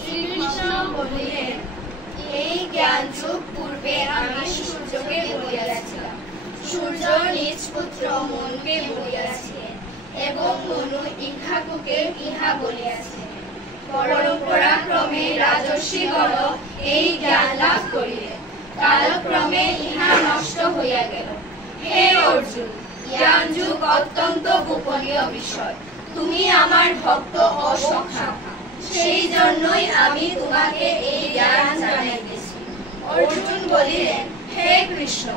শ্রীকৃষ্ণ বলিলেন, এই জ্ঞান যুগ পূর্বে আমি সূর্যকে বলিয়াছিলাম, সূর্য নিজ পুত্র মনুকে বলিয়াছিলেন এবং মনু ইক্ষ্বাকুকে ইহা বলিয়াছিলেন। পরম্পরাক্রমে রাজর্ষিগণ এই জ্ঞান লাভ করিলেন, কালক্রমে ইহা নষ্ট হইয়া গেল। হে অর্জুন, জ্ঞান যুগ অত্যন্ত গোপনীয় বিষয়, তুমি আমার ভক্ত ও সখা, সেই জন্যই আমি তোমাকে এই জ্ঞান জানাইতেছি। অর্জুন বলিলেন, হে কৃষ্ণ,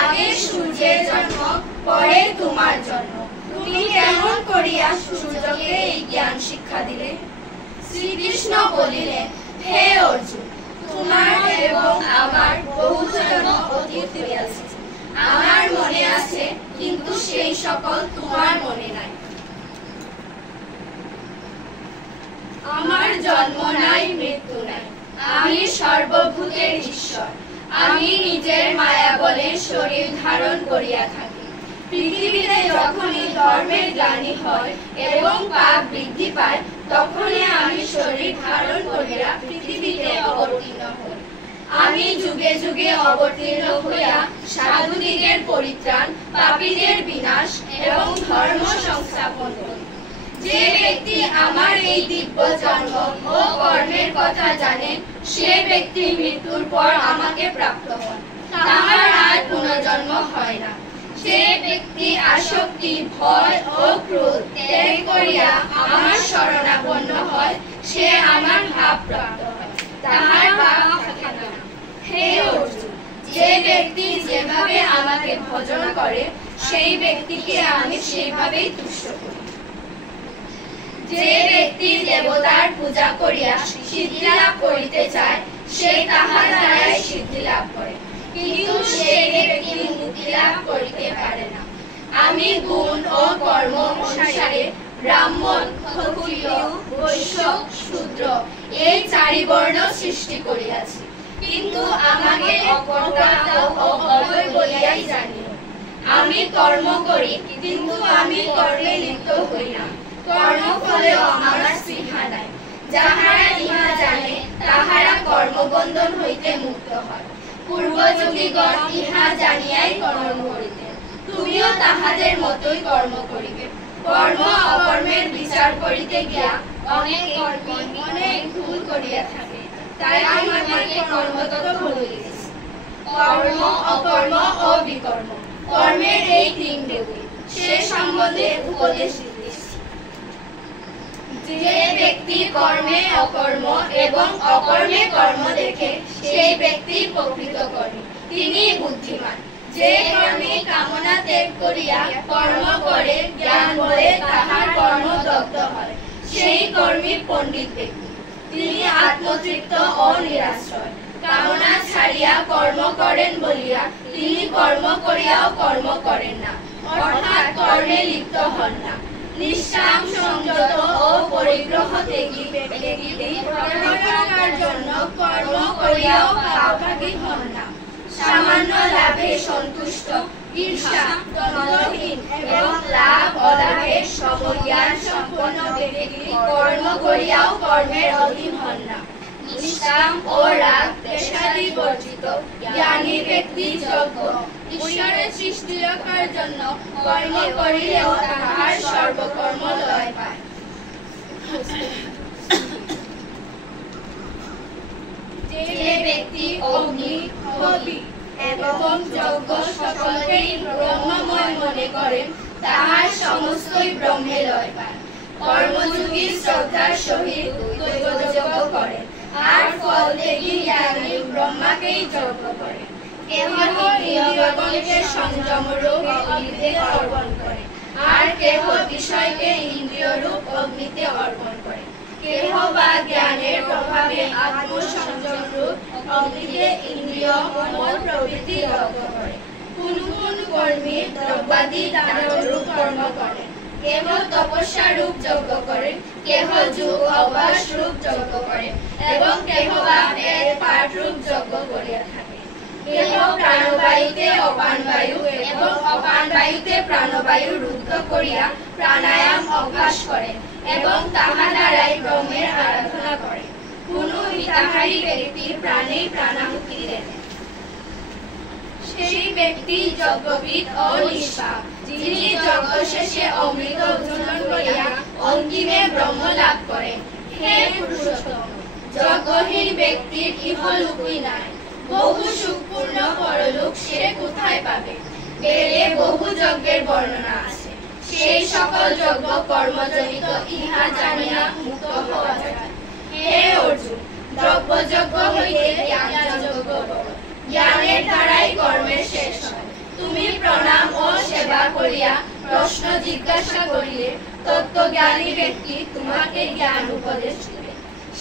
আগে সূর্যের জন্ম, পরে তোমার জন্ম, তুমি কেমন করিয়া সূর্যকে এই জ্ঞান শিক্ষা দিলে? শ্রীকৃষ্ণ বলিলেন, হে অর্জুন, তোমার এবং আমার বহু জন্ম অতীত হইয়াছে। আমার মনে আছে, কিন্তু সেই সকল তোমার মনে নাই। আমার জন্ম নাই, মৃত্যু নাই, আমি সর্বভূতের ঈশ্বর। আমি নিজের মায়া বলে শরীর ধারণ করিয়া থাকি। পৃথিবীতে যখনই ধর্মের গ্লানি হয় এবং পাপ বৃদ্ধি পায়, তখনই আমি শরীর ধারণ করিয়া পৃথিবীতে অবতীর্ণ হই। আমি যুগে যুগে অবতীর্ণ হইয়া সাধুদিগের পরিত্রাণ, পাপীদের বিনাশ এবং ধর্ম সংস্থাপন করি। যে ব্যক্তি আমার এই দিব্য জন্ম ও কর্মের কথা জানেন, সে ব্যক্তি মৃত্যুর পর আমাকে প্রাপ্ত হন, তাহার আর পুনর্জন্ম হয় না। যে ব্যক্তি আসক্তি, ভয় ও ক্রোধ ত্যাগ করিয়া আমার শরণাপন্ন হয়, সে আমার ভাব প্রাপ্ত হয়, তাহার পাপ থাকে না। হে অর্জুন, যে ব্যক্তি যেভাবে আমাকে ভজন করে, সেই ব্যক্তিকে আমি সেইভাবেই তুষ্ট করি। যে ব্যক্তি দেবতার পূজা করিয়া সিদ্ধি লাভ করিতে চায়, সে তাহার দ্বারাই সিদ্ধি লাভ করে, কিন্তু সেই ব্যক্তি মুক্তি লাভ করিতে পারে না। আমি গুণ ও কর্ম অনুসারে ব্রাহ্মণ, ক্ষত্রিয়, বৈশ্য, শূদ্র এই চারি বর্ণ সৃষ্টি করিয়াছি, কিন্তু আমাকে অকর্তা ও অভয় বলিয়াই জানিও। আমি কর্ম করি, কিন্তু আমি কর্মে লিপ্ত হই না। কর্মফলেও আমার স্পৃহা নাই। যাহারা ইহা জানে, তাহারা কর্মবন্ধন হইতে মুক্ত হয়। পূর্বযুগীগণ ইহা জানিয়াই কর্ম করিতেন, তুমিও তাহাদের মতোই কর্ম করিবে। কর্ম অকর্মের বিচার করিতে গিয়া অনেক কর্মী অনেক ভুল করিয়া থাকে, তাই তোমাকে কর্মতত্ত্ব বলিতেছি। কর্ম, অকর্ম ও বিকর্ম, কর্মের এই তিনটি, সে সম্বন্ধে উপদেশ দিতেছি। যে ব্যক্তি কর্মে অকর্ম এবং অকর্মে কর্ম দেখে, সেই ব্যক্তি প্রকৃত কর্মী, তিনি বুদ্ধিমান। যে কর্মী কামনা ত্যাগ করিয়া কর্ম করে জ্ঞান বলে তাহার কর্ম দগ্ধ হয়, সেই কর্মী পণ্ডিত ব্যক্তি, তিনি আত্মতৃপ্ত ও নিরাশ্রয়। কামনা ছাড়িয়া কর্ম করেন বলিয়া তিনি কর্ম করিয়াও কর্ম করেন না, অর্থাৎ কর্মে লিপ্ত হন না। নিষ্কাম, সংযত ও পরিগ্রহ ত্যাগী ব্যক্তি ফলপ্রাপ্তির জন্য কর্ম করিয়াও পাপভাগী হন না। সামান্য লাভে সন্তুষ্ট, ঈর্ষা, দ্বন্দ্বহীন এবং লাভ অলাভে সমজ্ঞান সম্পন্ন ব্যক্তি কর্ম করিয়াও কর্মের অধীন হন না। নিষ্কাম ও রাগ দ্বেষাদি বর্জিত জ্ঞানী ব্যক্তি যজ্ঞ, ঈশ্বরের সৃষ্টি রক্ষার জন্য কর্ম করিলেও তাহার সর্বকর্ম লয় পায়। যে ব্যক্তি অগ্নি, হবি এবং যজ্ঞ সকলকেই ব্রহ্মময় মনে করেন, তাহার সমস্তই ব্রহ্মে লয় পায়। কর্মযোগী শ্রদ্ধার সহিত দৈবযজ্ঞ করেন, আর ফল ত্যাগী জ্ঞানী ব্রহ্মাকেই যজ্ঞ করেন। কেহ ইন্দ্রিয়গণকে সংযমরূপ অগ্নিতে অর্পণ করে, আর কেহ বিষয়কে ইন্দ্রিয়রূপ অগ্নিতে অর্পণ করে। কেহ বা জ্ঞানের প্রভাবে আত্মসংযমরূপ অগ্নিতে ইন্দ্রিয়, মন প্রভৃতি দগ্ধ করে। কোন কোন কর্মী দ্রব্যাদি দানরূপ কর্ম করেন, কেহ তপস্যা রূপ যজ্ঞ করেন, কেহ যোগ অভ্যাস রূপ যজ্ঞ করেন এবং কেহ বা বেদ পাঠ রূপ যজ্ঞ করিয়া থাকে। দেহ প্রাণবায়ুতে অপানবায়ু এবং অপানবায়ুতে প্রাণবায়ু রুদ্ধ করিয়া প্রাণায়াম অভ্যাস করেন এবং তাহা দ্বারাই ব্রহ্মের আরাধনা করেন। কোনো মিতাহারী ব্যক্তির প্রাণেই প্রাণাহুতি দেন, সেই ব্যক্তি যজ্ঞবিদ ও নিষ্পাপ, যিনি যজ্ঞ শেষে অমৃত ভোজন করিয়া অন্তিমে ব্রহ্ম লাভ করেন। হে পুরুষোত্তম, যজ্ঞহীন ব্যক্তির ইহলোকই নাই, বহু সুখপূর্ণ পরলোক সে কোথায় পাবে? বেদে বহু যজ্ঞের বর্ণনা আছে, সেই সকল যজ্ঞ কর্মজনিত, ইহা জানিয়া মুক্ত হওয়া যায়। হে অর্জুন, দ্রব্যযজ্ঞ হইতে জ্ঞানযজ্ঞ বড়, জ্ঞানের দ্বারাই কর্মের শেষ হয়। তুমি প্রণাম ও সেবা করিয়া প্রশ্ন জিজ্ঞাসা করিলে তত্ত্বজ্ঞানী ব্যক্তি তোমাকে জ্ঞান উপদেশ দিবে,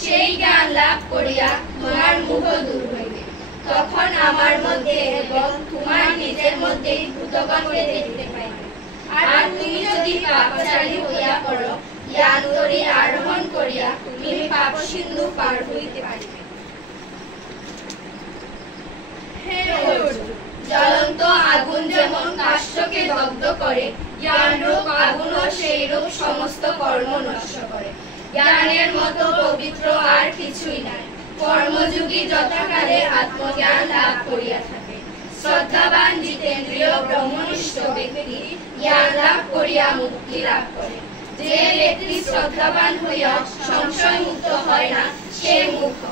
সেই জ্ঞান লাভ করিয়া তোমার মোহ দূর হইবে। তখন আমার মধ্যে এবং তোমার নিজের মধ্যেই ভূতগণকে দেখিতে পাইবে। আর তুমি যদি পাপাচারী হইয়া পড়ো, জ্ঞান তরী আরোহণ করিয়া তুমি পাপ সিন্ধু পার হইতে পারিবে। হে অর্জুন, জ্বলন্ত আগুন যেমন কাষ্ঠকে দগ্ধ করে, জ্ঞানরূপ আগুনও সেইরূপ সমস্ত কর্ম নষ্ট করে। জ্ঞানের মতো পবিত্র আর কিছুই নাই। কর্মযোগী যথাকালে আত্মজ্ঞান লাভ করিয়া থাকে। শ্রদ্ধাবান জিতেন্দ্রিয় ব্রহ্মনিষ্ঠ ব্যক্তি জ্ঞান লাভ করিয়া মুক্তি লাভ করে। যে ব্যক্তি শ্রদ্ধাবান হইয়া সংশয় মুক্ত হয় না, সে মুক্ত।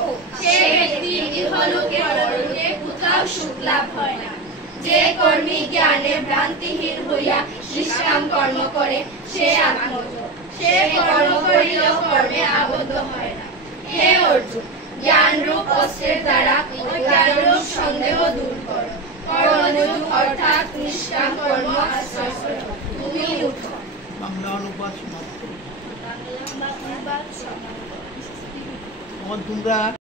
সে ব্যক্তি ইহলোকে পরলোকে কোথাও সুখ লাভ হয় না। যে কর্মী জ্ঞানে ভ্রান্তিহীন হইয়া নিষ্কাম কর্ম করে, সে আত্মজ্ঞ। সে কর্ম করিলেও কর্মে আবদ্ধ হয় না। হে অর্জুন, জ্ঞানরূপ অস্ত্রের দ্বারা অজ্ঞানরূপ সন্দেহ দূর করো। কর্মযোগ অর্থাৎ নিষ্কাম কর্ম আশ্রয় করো। তুমি উঠো। বাংলা অনুবাদ সমাপ্ত। বাংলা অনুবাদ সমাপ্ত। এখন তোমরা